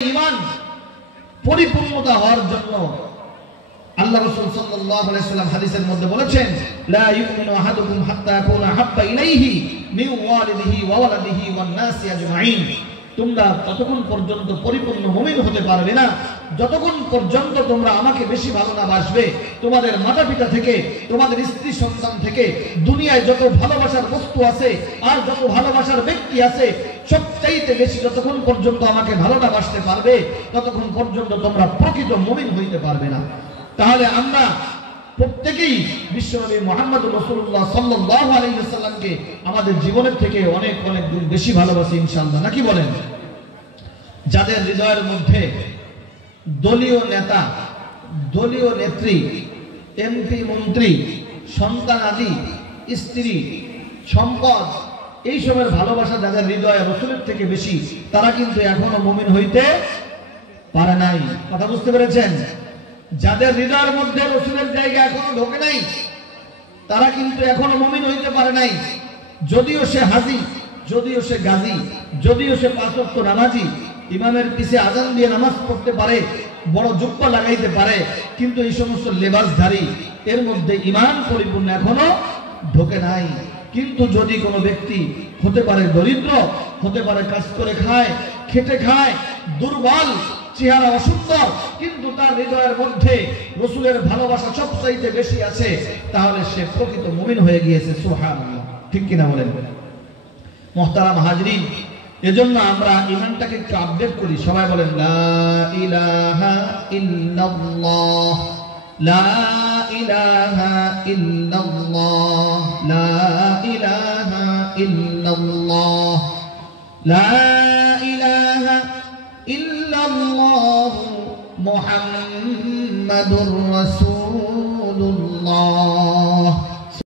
ঈমান পরিপূর্ণতা হওয়ার জন্য আল্লাহ রাসূল সাল্লাল্লাহু আলাইহি ওয়াসাল্লাম হাদিসের মধ্যে বলেছেন, লা ইউমিনু আহাদুকুম হাত্তা ইয়াকুনা হাব্বা ইলাইহি মিন ওয়ালিদিহি ওয়া ওয়ালাদিহি ওয়ান নাসি আজমাইন। তোমরা ততক্ষণ পর্যন্ত পরিপূর্ণ মুমিন হতে পারবে না যতক্ষণ পর্যন্ত তোমরা আমাকে বেশি ভালো না বাসবে, তোমাদের মাতা-পিতা থেকে, তোমাদের স্ত্রী সন্তান থেকে, দুনিয়ায় যত ভালোবাসার বস্তু আছে আর যত ভালোবাসার ব্যক্তি আছে সবচাইতে বেশি যতক্ষণ পর্যন্ত আমাকে ভালো না বাসতে পারবে ততক্ষণ পর্যন্ত তোমরা প্রকৃত মুমিন হইতে পারবে না। তাহলে আমরা প্রত্যেকেই বিশ্বনবী মুহাম্মদ রাসূলুল্লাহ সাল্লাল্লাহু আলাইহি ওয়াসাল্লামকে আমাদের জীবনের থেকে অনেক অনেক গুণ বেশি ভালোবাসি ইনশাআল্লাহ, নাকি বলেন? যাদের হৃদয়ের মধ্যে দলীয় নেতা, দলীয় নেত্রী, এমপি, মন্ত্রী, সন্তান আদি, স্ত্রী, সম্পদ, এইসবের ভালোবাসা যাদের হৃদয়ে রাসূলের থেকে বেশি, তারা কিন্তু এখনো মুমিন হইতে পারে নাই। কথা বুঝতে পেরেছেন? যাদের হৃদয়ের মধ্যে রাসূলের জায়গা এখনো ঢোকে নাই তারা কিন্তু এখনো মুমিন হইতে পারে নাই। যদিও সে হাজী, যদিও সে গাজী, যদিও সে 5 ওয়াক্ত নামাজি, ইমামের পিছে আজান দিয়ে নামাজ পড়তে পারে, বড় জুব্বা লাগাইতে পারে, কিন্তু এই সমস্ত লেবাসধারী এর মধ্যে ঈমান পরিপূর্ণ এখনো ঢোকে নাই। কিন্তু যদি কোনো ব্যক্তি হতে পারে দরিদ্র, হতে পারে কাজ করে খায়, খেটে খায়, দুর্বল, চেহারা অসুন্দর, কিন্তু তার হৃদয়ের মধ্যে রাসূলের ভালোবাসা সবচাইতে বেশি আছে, তাহলে সে প্রকৃত মুমিন হয়ে গিয়েছে। সুবহানাল্লাহ, ঠিক কিনা বলেন? মুহতারাম হাজরিন, এজন্য আমরা ঈমানটাকে একটু আপডেট করি। সবাই বলেন লা ইলাহা ইল্লাল্লাহ, লা ইলাহা ইল্লাল্লাহ, লা ইলাহা ইল্লাল্লাহ, লা ইলাহা ইল্লাল্লাহ মুহাম্মাদুর রাসূল।